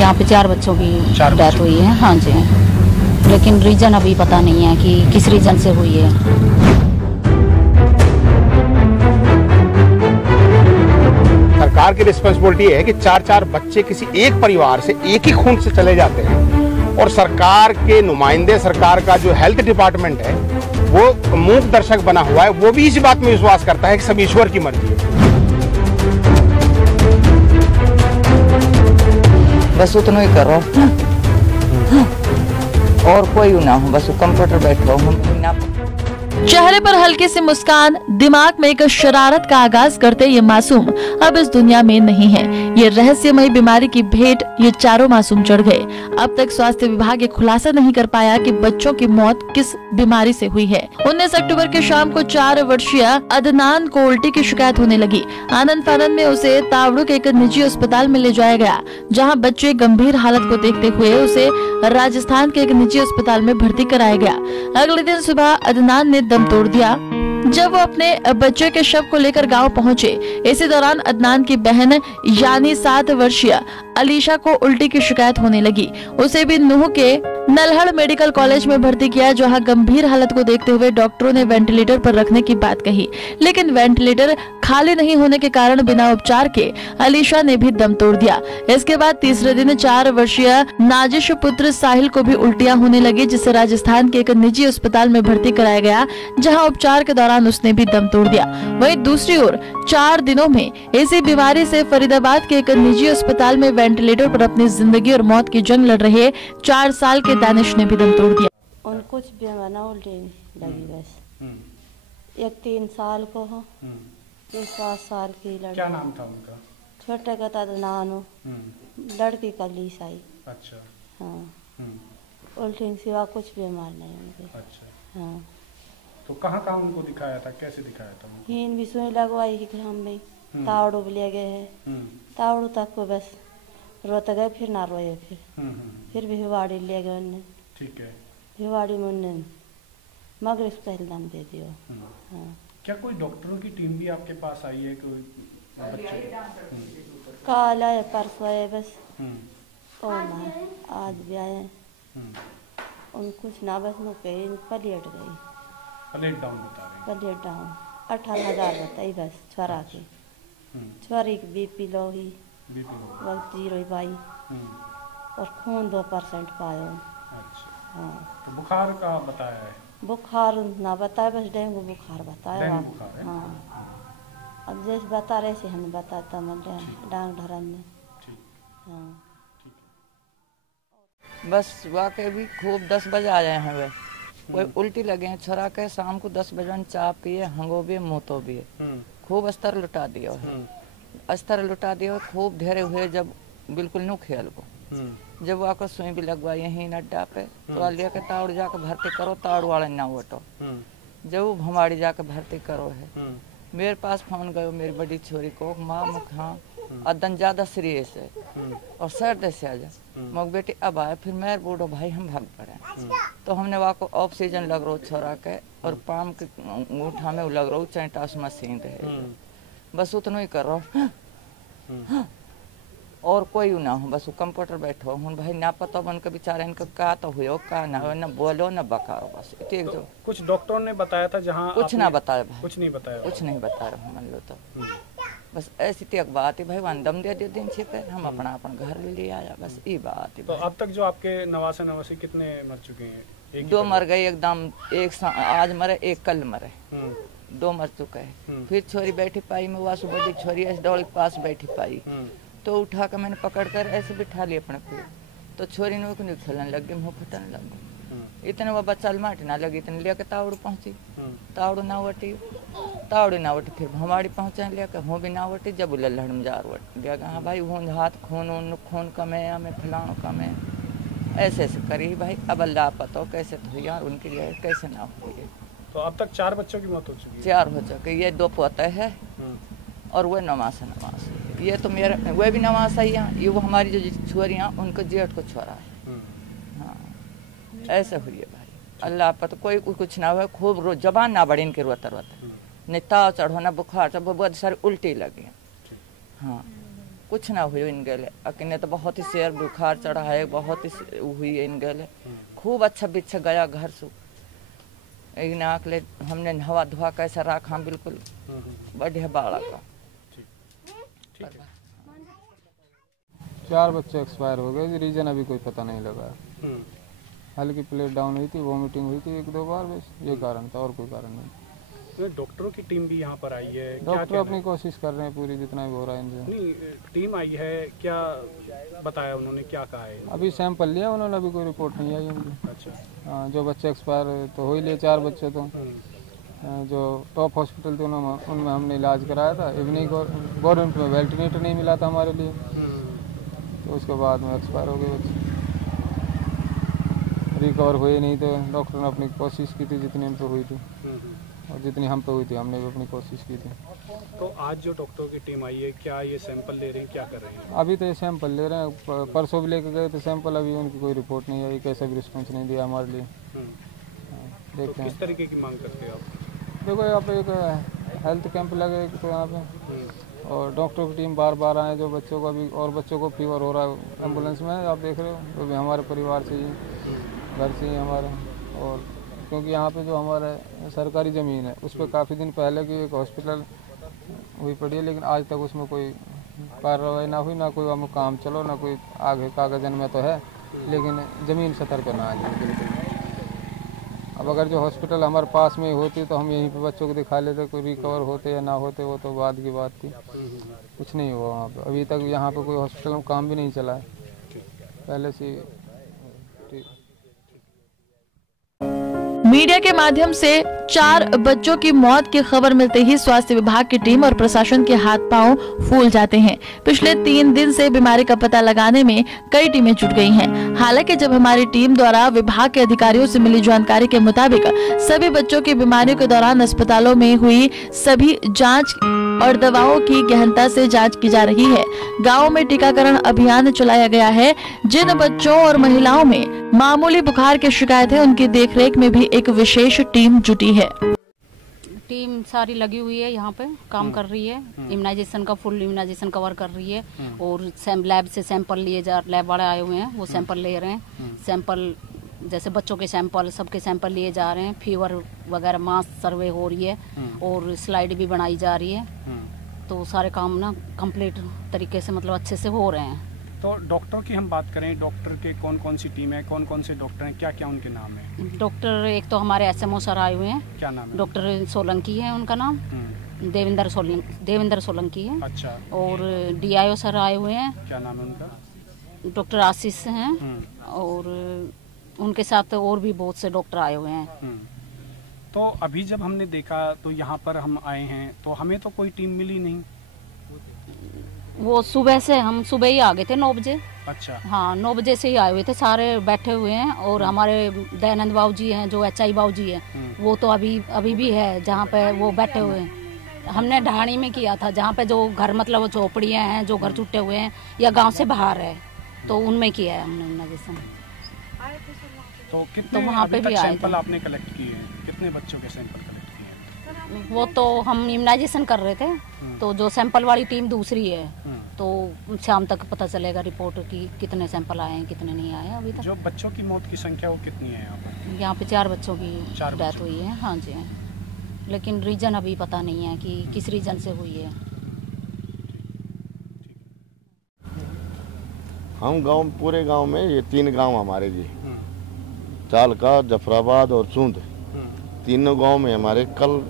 यहाँ पे 4 बच्चों की डेथ हुई है। हाँ जी, लेकिन रीजन अभी पता नहीं है कि किस रीजन से हुई है। सरकार की रिस्पांसिबिलिटी है कि 4-4 बच्चे किसी एक परिवार से एक ही खून से चले जाते हैं और सरकार के नुमाइंदे, सरकार का जो हेल्थ डिपार्टमेंट है वो मूक दर्शक बना हुआ है। वो भी इसी बात में विश्वास करता है कि सब ईश्वर की मर्जी है। बस उतना ही करो और कोई ना हो, बस कंप्यूटर बैठो हम ना। चेहरे पर हल्की सी मुस्कान, दिमाग में एक शरारत का आगाज करते ये मासूम अब इस दुनिया में नहीं है। ये रहस्यमय बीमारी की भेंट ये चारों मासूम चढ़ गए। अब तक स्वास्थ्य विभाग ये खुलासा नहीं कर पाया कि बच्चों की मौत किस बीमारी से हुई है। 19 अक्टूबर के शाम को 4 वर्षीय अदनान को उल्टी की शिकायत होने लगी। आनंद फानंद में उसे तावड़ू के एक निजी अस्पताल में ले जाया गया, जहाँ बच्चे गंभीर हालत को देखते हुए उसे राजस्थान के एक निजी अस्पताल में भर्ती कराया गया। अगले दिन सुबह अदनान ने दम तोड़ दिया जब वो अपने बच्चे के शव को लेकर गांव पहुंचे। इसी दौरान अदनान की बहन यानी 7 वर्षीय अलीशा को उल्टी की शिकायत होने लगी। उसे भी नूह के नल्हड़ मेडिकल कॉलेज में भर्ती किया, जहां गंभीर हालत को देखते हुए डॉक्टरों ने वेंटिलेटर पर रखने की बात कही, लेकिन वेंटिलेटर खाली नहीं होने के कारण बिना उपचार के अलीशा ने भी दम तोड़ दिया। इसके बाद तीसरे दिन 4 वर्षीय नाजिश पुत्र साहिल को भी उल्टियां होने लगी, जिसे राजस्थान के एक निजी अस्पताल में भर्ती कराया गया, जहाँ उपचार के दौरान उसने भी दम तोड़ दिया। वहीं दूसरी ओर 4 दिनों में इसी बीमारी से फरीदाबाद के एक निजी अस्पताल में वेंटिलेटर पर अपनी जिंदगी और मौत की जंग लड़ रहे 4 साल के दानिश ने भी दम तोड़ दिया। उन कुछ बीमारी उल्टी लगी बस। एक 3 साल को हो, एक 7 साल की लड़की। क्या नाम था उनका? छोटे का अदनान, लड़की का लीसा। अच्छा। हाँ, उल्टी सिवा कुछ बीमार नहीं उनके। अच्छा। हाँ, तो कहाँ उनको दिखाया था, कैसे दिखाया था? हीन भी सुई लगवाई ही हम में, तावड़ू भी ले गए हैं। तावड़ू तक को बस रोते गए, फिर ना रोए, फिर भी भिवाड़ी ले गए उन्हें। ठीक है। भिवाड़ी में उन्हें मगरिब पहले दम दे दियो। हाँ। क्या कोई डॉक्टरों की टीम भी आपके पास आई है? कोई बच्चे काल आए, परसों आए, बस और ना आज भी आए। उन कुछ ना बस नो पे पलेट गई। प्लेट डाउन बता रहे हैं। प्लेट डाउन 18,000 बताई बस। छोरा की छोरी की बीपी लो ही, वक्त 0 पाई और खून 2% पायो। अच्छा। हाँ। तो बुखार का बताया है? बुखार ना बताया, बस डेंगू बुखार बताया। डेंगू बुखार है? हाँ। अब जैसे बता रहे से हमें बताता मतलब डांग ढरन ने। हाँ। बस वाकई भी खूब 10 बजे आ जाए हैं वे, कोई उल्टी लगे हैं छोरा के। शाम को 10 बजे चाय पिए, हंगो भी मुँह तो भी खूब अस्तर लुटा दियो है। अस्तर लुटा दियो खूब ढेरे हुए, जब बिल्कुल नु खेल को जब वो आकर सुई भी लगवाई यहीं अड्डा पे, तो लिया के तावड़ जाकर भर्ती करो, तावड़ वाला ना वटो। जब वो भमाड़ी जाकर भर्ती करो है, मेरे पास फोन गयो मेरी बड़ी छोरी को, माँ मुखा अदन ज्यादा सीरियस है और सर से आ जा मग बेटी अब आए। फिर मैं बूढ़ो भाई हम भाग पड़े, तो हमने वहाँ को ऑक्सीजन लग रो छोरा के और पाम के अंगूठा में लग रो चैटास मशीन है। बस उतना ही करो और कोई ना हो, बस वो कंप्यूटर बैठो हूँ भाई। ना पता बन के बेचारे इनका का तो हुआ का ना हो, ना बोलो ना बकाओ, बस ठीक जो। कुछ डॉक्टरों ने बताया था जहाँ? कुछ ना बताया भाई, कुछ नहीं बताया। कुछ नहीं बता रहा मान लो तो। बस ऐसी तक बात है भाई, वन दम दे दिन छिपे हम अपना घर ले आया, बस ये बात है। तो अब तक जो आपके नवासी कितने मर चुके हैं? 2 मर गए एकदम, एक आज मरे, एक कल मरे, 2 मर चुके हैं। फिर छोरी बैठी पाई में, वासु बड़ी छोरी ऐसे डोल के पास बैठी पाई, तो उठा कर मैंने पकड़ कर ऐसे बिठा लिया अपने को, तो छोरी ने को खेलने लग गई, मुँह फटने लग गई। इतने वो बच्चा माटी ना लगी, इतने लेके तावड़ू पहुंची, तावड़ू ना वटी, तावड़ी ना वटी। फिर भमाड़ी पहुंचे लेके, हूँ भी ना वटी, जब लल्हड़ में जार वट गया। हाँ भाई हूँ हाथ खून कमे हमें फलाणु कमे, ऐसे ऐसे करी भाई। अब अल्लाह पता कैसे तो हुई और उनके लिए कैसे ना हुई। तो अब तक 4 बच्चों की मौत हो चुकी है? 4 हो चुके, ये 2 पोते है और वह नवास। ये तो मेरा वह भी नवास है यहाँ, ये वो हमारी जो छोरियाँ उनको जेठ को छोरा है। हाँ ऐसे हुई है भाई, अल्लाह पता कोई कुछ ना हुआ। खूब रो जबान ना बढ़ी इनके रोते रोते, न ताव चढ़ो न बुखार, सब बहुत सारी उल्टी लगी। हाँ कुछ ना हुई इन गले अकेले तो बहुत ही शेर बुखार चढ़ा है, बहुत ही हुई इन गले। खूब अच्छा बिच्छा गया घर से एक अकले हमने हवा धुआ कैसा रखा बिल्कुल बढ़िया बाड़ा का। 4 बच्चे एक्सपायर हो गए, रीजन अभी कोई पता नहीं लगा। हल्की प्लेट डाउन हुई थी, वॉमिटिंग हुई थी 1-2 बार, बस ये कारण था और कोई कारण नहीं। तो डॉक्टरों की टीम भी यहाँ पर आई है, डॉक्टर अपनी कोशिश कर रहे हैं पूरी जितना भी हो रहा है इनसे। नहीं टीम आई है, क्या बताया उन्होंने, क्या कहा है? अभी सैंपल लिया उन्होंने, अभी कोई रिपोर्ट नहीं आई उनकी। अच्छा। हाँ, जो बच्चे एक्सपायर तो हो ही लिए 4 बच्चे तो जो टॉप हॉस्पिटल थे उनमें हमने इलाज कराया था। इवनिंग गवर्नमेंट में वेंटिलेटर नहीं मिला था हमारे लिए, तो उसके बाद में एक्सपायर हो गए बच्चे, रिकवर हुए नहीं। तो डॉक्टर ने अपनी कोशिश की थी जितनी हम पे हुई थी, और जितनी हम पे हुई थी हमने भी अपनी कोशिश की थी। तो आज जो डॉक्टरों की टीम आई है, क्या ये सैंपल ले रहे हैं, क्या कर रहे हैं? अभी तो ये सैंपल ले रहे हैं, परसों भी लेके गए थे सैंपल, अभी उनकी कोई रिपोर्ट नहीं आई, कैसा भी रिस्पॉन्स नहीं दिया हमारे लिए। देखते तो हैं। किस तरीके की मांग करते हो आप? देखो यहाँ पे एक हेल्थ कैंप लगे तो यहाँ पे, और डॉक्टर की टीम बार बार आए। जो बच्चों का भी और बच्चों को फीवर हो रहा है एम्बुलेंस में, आप देख रहे हो, वो भी हमारे परिवार से ही, घर से ही हमारे। और क्योंकि यहाँ पे जो हमारा सरकारी ज़मीन है उस पर काफ़ी दिन पहले की एक हॉस्पिटल हुई पड़ी है, लेकिन आज तक उसमें कोई कार्रवाई ना हुई, ना कोई हमें काम चलो, ना कोई आगे कागजन में तो है, लेकिन ज़मीन सतर पे ना आ जाए बिल्कुल। अब अगर जो हॉस्पिटल हमारे पास में ही होती तो हम यहीं पे बच्चों को दिखा लेते, कोई रिकवर होते या ना होते वो तो बाद की बात थी। कुछ नहीं हुआ वहाँ पे, अभी तक यहाँ पे कोई हॉस्पिटल में काम भी नहीं चला है पहले से। मीडिया के माध्यम से 4 बच्चों की मौत की खबर मिलते ही स्वास्थ्य विभाग की टीम और प्रशासन के हाथ पांव फूल जाते हैं। पिछले 3 दिन से बीमारी का पता लगाने में कई टीमें जुट गई हैं। हालांकि जब हमारी टीम द्वारा विभाग के अधिकारियों से मिली जानकारी के मुताबिक सभी बच्चों की बीमारियों के दौरान अस्पतालों में हुई सभी जाँच और दवाओं की गहनता से जांच की जा रही है। गांव में टीकाकरण अभियान चलाया गया है। जिन बच्चों और महिलाओं में मामूली बुखार की शिकायत है उनकी देखरेख में भी एक विशेष टीम जुटी है। टीम सारी लगी हुई है, यहाँ पे काम कर रही है। इम्यूनाइजेशन का फुल इम्यूनाइजेशन कवर कर रही है, और लैब से सैंपल लिए जा, लैब वाले आए हुए हैं, वो सैंपल ले रहे हैं। सैंपल जैसे बच्चों के सैंपल, सबके सैंपल लिए जा रहे हैं। फीवर वगैरह मास सर्वे हो रही है, और स्लाइड भी बनाई जा रही है। तो सारे काम ना कंप्लीट तरीके से मतलब अच्छे से हो रहे हैं। तो डॉक्टर की हम बात करें, डॉक्टर के कौन कौन सी टीम है, कौन कौन से डॉक्टर हैं, क्या क्या उनके नाम है? डॉक्टर एक तो हमारे एसएमओ सर आए हुए हैं। क्या नाम है? डॉक्टर सोलंकी है उनका नाम, देवेंद्र सोलंकी है। अच्छा। और डीआईओ सर आए हुए हैं। क्या नाम है उनका? डॉक्टर आशीष हैं। और उनके साथ और भी बहुत से डॉक्टर आए हुए हैं। तो अभी जब हमने देखा तो यहाँ पर हम आए हैं तो हमें तो कोई टीम मिली नहीं। वो सुबह से, हम सुबह ही आ गए थे 9 बजे। अच्छा। हाँ, 9 बजे से ही आए हुए थे, सारे बैठे हुए हैं। और हमारे दयानंद बाबू जी हैं, जो एचआई बाबू जी हैं, वो तो अभी भी है जहाँ पे वो बैठे हुए हैं। हमने ढाणी में किया था, जहाँ पे जो घर मतलब झोपड़ियाँ हैं, जो घर टूटे हुए हैं या गाँव से बाहर है, तो उनमें किया है हमने इम्यूनाइजेशन। तो कितने वहाँ पे भी सैंपल आपने कलेक्ट किए हैं? कितने बच्चों के सैंपल कलेक्ट किए हैं? वो तो हम इम्यूनाइजेशन कर रहे थे, तो जो सैंपल वाली टीम दूसरी है, तो शाम तक पता चलेगा रिपोर्ट की कितने सैंपल आए हैं, कितने नहीं आए हैं अभी तक। जो बच्चों की मौत की संख्या वो कितनी है यहाँ पर? यहाँ पे 4 बच्चों की डेथ हुई है। हाँ जी, लेकिन रीजन अभी पता नहीं है कि किस रीजन से हुई है। हम गांव, पूरे गांव में ये 3 गांव हमारे जी, चालका, जफराबाद और चूंद, तीनों गांव में हमारे कल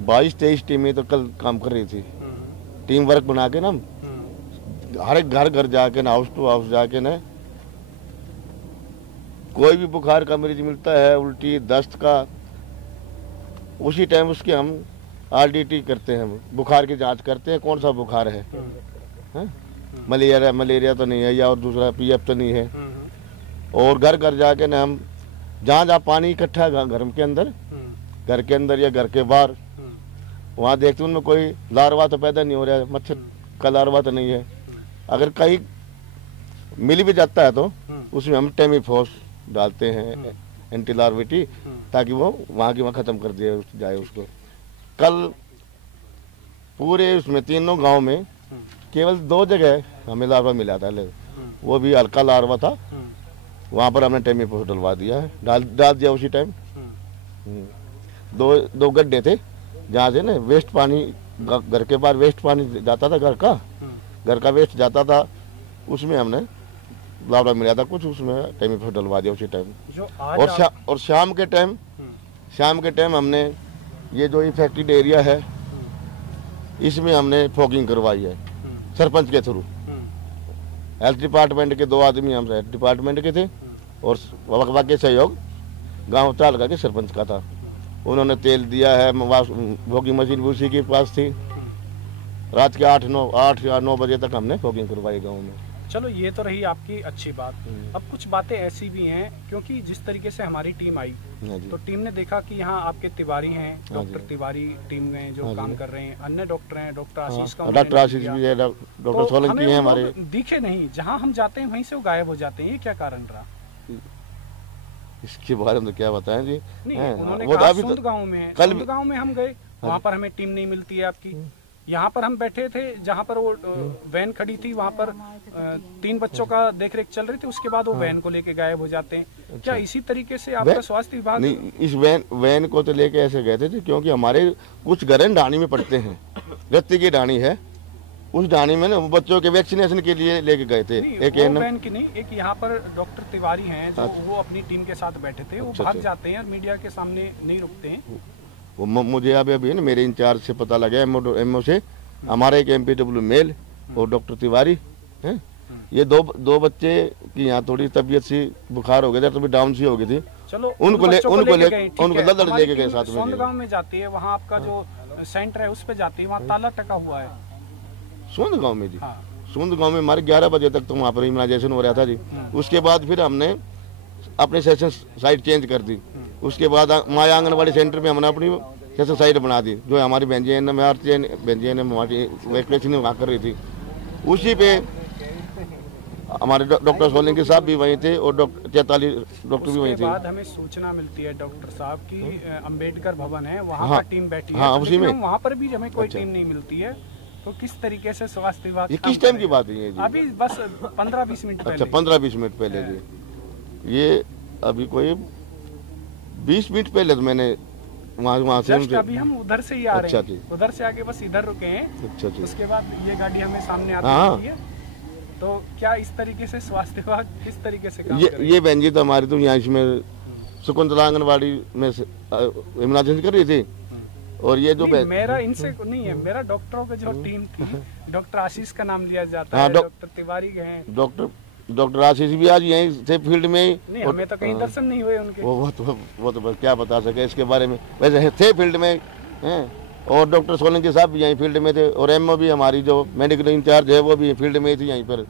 22-23 टीमें तो कल काम कर रही थी। टीम वर्क बना के ना हर एक घर घर जाके ना, हाउस टू हाउस जाके ना, कोई भी बुखार का मरीज मिलता है, उल्टी दस्त का, उसी टाइम उसके हम आरडीटी करते हैं, बुखार की जांच करते हैं, कौन सा बुखार है, मलेरिया तो नहीं है, या और दूसरा पीएफ तो नहीं है। और घर घर जाके ना हम जहाँ जहाँ पानी इकट्ठा है घर के अंदर, घर के अंदर या घर के बाहर, वहाँ देखते उनमें कोई लार्वा तो पैदा नहीं हो रहा है, मच्छर का लार्वा तो नहीं है। अगर कहीं मिल भी जाता है तो उसमें हम टेमीफॉस डालते हैं, एंटी लार्विटी, ताकि वो वहाँ की वहाँ ख़त्म कर दिया जाए उसको। कल पूरे उसमें तीनों गांव में केवल 2 जगह हमें लार्वा मिला था, वो भी हल्का लार्वा था, वहाँ पर हमने टेमीफोस डलवा दिया है, डाल दिया उसी टाइम। 2 गड्ढे थे जहाँ से ना वेस्ट पानी, घर के बाहर वेस्ट पानी जाता था, घर का वेस्ट जाता था, उसमें हमने लार्वा मिला था कुछ, उसमें टेमीफोस डलवा दिया उसी टाइम। और शाम के टाइम हमने ये जो इन्फेक्टेड एरिया है इसमें हमने फॉगिंग करवाई है सरपंच के थ्रू। हेल्थ डिपार्टमेंट के 2 आदमी हम हेल्थ डिपार्टमेंट के थे और वक्फा के सहयोग गांव तालका के सरपंच का था। उन्होंने तेल दिया है, फॉगिंग मशीन भी उसी के पास थी। रात के 8 या 9 बजे तक हमने फॉगिंग करवाई गाँव में। चलो ये तो रही आपकी अच्छी बात। अब कुछ बातें ऐसी भी हैं, क्योंकि जिस तरीके से हमारी टीम आई तो टीम ने देखा कि यहाँ आपके तिवारी हैं, डॉक्टर तिवारी टीम में जो काम कर रहे हैं, अन्य डॉक्टर हैं, डॉक्टर आशीष का, डॉक्टर आशीष भी है, डॉक्टर सोलंकी है हमारे। दिखे नहीं, जहाँ हम जाते हैं वहीं से वो गायब हो जाते हैं, ये क्या कारण रहा? इसके बारे में तो क्या बताएं जी। उन्होंने कहा सूंद गाँव में है, सूंद गाँव में हम गए, वहाँ पर हमें टीम नहीं मिलती है आपकी। यहाँ पर हम बैठे थे जहाँ पर वो वैन खड़ी थी, वहाँ पर 3 बच्चों का देखरेख चल रही थी, उसके बाद वो वैन को लेके गायब हो जाते हैं। अच्छा। क्या इसी तरीके से आपका स्वास्थ्य विभाग? नहीं, इस वैन को तो लेके ऐसे गए थे क्योंकि हमारे कुछ घर ढाणी में पड़ते हैं, गत्ती की ढाणी है, उस ढाणी में ना बच्चों के वैक्सीनेशन के लिए लेके गए थे। एक वैन की नहीं, एक यहाँ पर डॉक्टर तिवारी हैं जो वो अपनी टीम के साथ बैठे थे, वो भाग जाते हैं और मीडिया के सामने नहीं रुकते हैं। वो मुझे अभी ना मेरे इंचार्ज से पता लगा, एमओ से, हमारे एक MPW मेल और डॉक्टर तिवारी हैं, ये दो बच्चे की यहाँ थोड़ी तबीयत सी बुखार हो गया था, तो डाउन सी हो गई थी। चलो उनको दर्द लेके गए साथ में। सोंद गांव में जाती है, वहाँ आपका जो सेंटर है उस पे जाती है, वहाँ ताला टका हुआ है सोंद गाँव में जी। सोंद गाँव में हमारे 11 बजे तक तो वहाँ पर इम्यूनाइजेशन हो रहा था जी। उसके बाद फिर हमने अपने सेशन साइट चेंज कर दी। उसके बाद माया आंगनबाड़ी सेंटर में हमने अपनी सेशन साइट बना दी, जो हमारी बेंजियन में हमारी वैक्सीन वहाँ कर रही थी। उसी पे हमारे डॉक्टर सोलंकी साहब भी वहीं थे और डॉक्टर 43 डॉक्टर भी वहीं थे। बाद हमें सूचना मिलती है डॉक्टर साहब की अंबेडकर भवन है, वहाँ पर टीम बैठी है, उसी में वहाँ पर भी हमें कोई टीम नहीं मिलती है। तो किस तरीके से स्वास्थ्य विभाग? ये किस टाइम की बात है जी? अभी बस 15-20 मिनट पहले। अच्छा, 15-20 मिनट पहले जी। ये अभी कोई 20 मिनट पहले तो मैंने वहाँ से अभी हम उधर से ही आ रहे हैं, उधर से आके बस इधर रुके हैं। अच्छा। उसके बाद ये गाड़ी हमें सामने आती है। तो क्या इस तरीके से स्वास्थ्य विभाग किस तरीके से काम ये बहन जी तो हमारी तो यहाँ इसमें शकुंतला आंगनबाड़ी में इम्यूनाइजेशन कर रही थी। और ये जो मेरा इनसे नहीं है, मेरा डॉक्टरों की जो टीम थी, डॉक्टर आशीष का नाम लिया जाता है, डॉक्टर तिवारी हैं, डॉक्टर आशीष भी आज यहीं थे फील्ड में। नहीं, हमें तो कहीं दर्शन नहीं हुए उनके। वो तो बस क्या बता सके इसके बारे में, वैसे थे फील्ड में हैं। और डॉक्टर सोलंकी साहब भी यहीं फील्ड में थे और एमओ भी हमारी जो मेडिकल इंचार्ज है वो भी फील्ड में थी यहीं पर।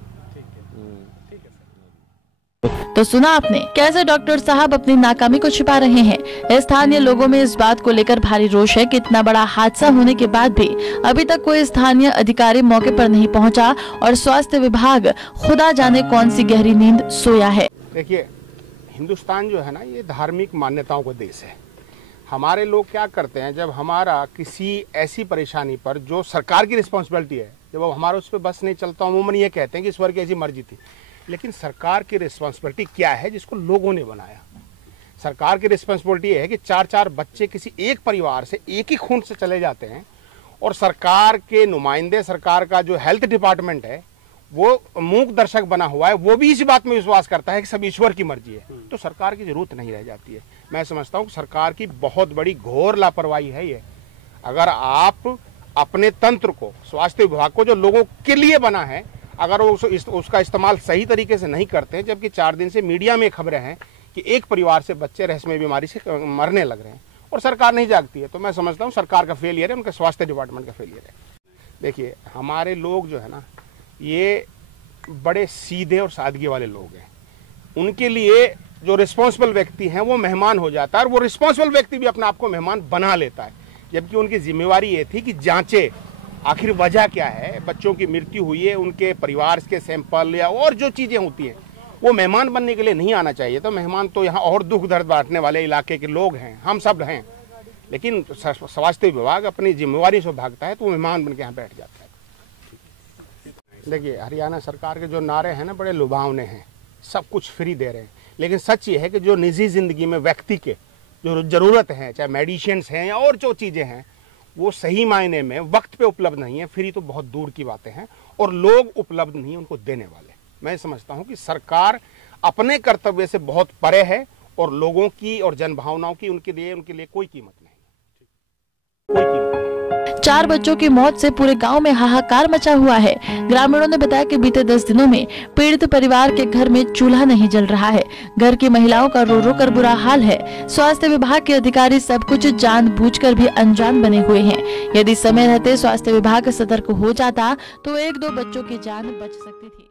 तो सुना आपने कैसे डॉक्टर साहब अपनी नाकामी को छिपा रहे हैं। स्थानीय लोगों में इस बात को लेकर भारी रोष है कि इतना बड़ा हादसा होने के बाद भी अभी तक कोई स्थानीय अधिकारी मौके पर नहीं पहुंचा और स्वास्थ्य विभाग खुदा जाने कौन सी गहरी नींद सोया है। देखिए, हिंदुस्तान जो है ना, ये धार्मिक मान्यताओं का देश है। हमारे लोग क्या करते हैं, जब हमारा किसी ऐसी परेशानी पर जो सरकार की रिस्पॉन्सिबिलिटी है, जब हमारा उस पर बस नहीं चलता, अमूमन ये कहते हैं कि ईश्वर की ऐसी मर्जी थी। लेकिन सरकार की रिस्पॉन्सिबिलिटी क्या है जिसको लोगों ने बनाया? सरकार की रिस्पॉन्सिबिलिटी है कि 4-4 बच्चे किसी एक परिवार से एक ही खून से चले जाते हैं और सरकार के नुमाइंदे, सरकार का जो हेल्थ डिपार्टमेंट है वो मूक दर्शक बना हुआ है, वो भी इसी बात में विश्वास करता है कि सब ईश्वर की मर्जी है, तो सरकार की जरूरत नहीं रह जाती है। मैं समझता हूँ कि सरकार की बहुत बड़ी घोर लापरवाही है ये। अगर आप अपने तंत्र को, स्वास्थ्य विभाग को जो लोगों के लिए बना है, अगर वो उसका इस्तेमाल सही तरीके से नहीं करते हैं, जबकि 4 दिन से मीडिया में खबरें हैं कि एक परिवार से बच्चे रहस्यमय बीमारी से मरने लग रहे हैं और सरकार नहीं जागती है, तो मैं समझता हूँ सरकार का फेलियर है, उनके स्वास्थ्य डिपार्टमेंट का फेलियर है। देखिए, हमारे लोग जो है ना, ये बड़े सीधे और सादगी वाले लोग हैं। उनके लिए जो रिस्पॉन्सिबल व्यक्ति हैं वो मेहमान हो जाता है और वो रिस्पॉन्सिबल व्यक्ति भी अपने आप को मेहमान बना लेता है, जबकि उनकी जिम्मेवारी ये थी कि जांचे आखिर वजह क्या है, बच्चों की मृत्यु हुई है, उनके परिवार के सैंपल या और जो चीज़ें होती हैं, वो मेहमान बनने के लिए नहीं आना चाहिए। तो मेहमान तो यहाँ और दुख दर्द बांटने वाले इलाके के लोग हैं, हम सब हैं। लेकिन स्वास्थ्य विभाग अपनी जिम्मेवारी से भागता है तो वो मेहमान बन के यहाँ बैठ जाता है। देखिए, हरियाणा सरकार के जो नारे हैं ना, बड़े लुभावने हैं, सब कुछ फ्री दे रहे हैं, लेकिन सच ये है कि जो निजी जिंदगी में व्यक्ति के जो ज़रूरत है, चाहे मेडिसिन्स हैं या और जो चीज़ें हैं, वो सही मायने में वक्त पे उपलब्ध नहीं है। फ्री तो बहुत दूर की बातें हैं, और लोग उपलब्ध नहीं है उनको देने वाले। मैं समझता हूँ कि सरकार अपने कर्तव्य से बहुत परे है, और लोगों की और जन भावनाओं की उनके लिए कोई कीमत नहीं, कोई कीमत नहीं। 4 बच्चों की मौत से पूरे गांव में हाहाकार मचा हुआ है। ग्रामीणों ने बताया कि बीते 10 दिनों में पीड़ित परिवार के घर में चूल्हा नहीं जल रहा है। घर की महिलाओं का रो रो कर बुरा हाल है। स्वास्थ्य विभाग के अधिकारी सब कुछ जानबूझकर भी अनजान बने हुए हैं। यदि समय रहते स्वास्थ्य विभाग सतर्क हो जाता तो 1-2 बच्चों की जान बच सकती थी।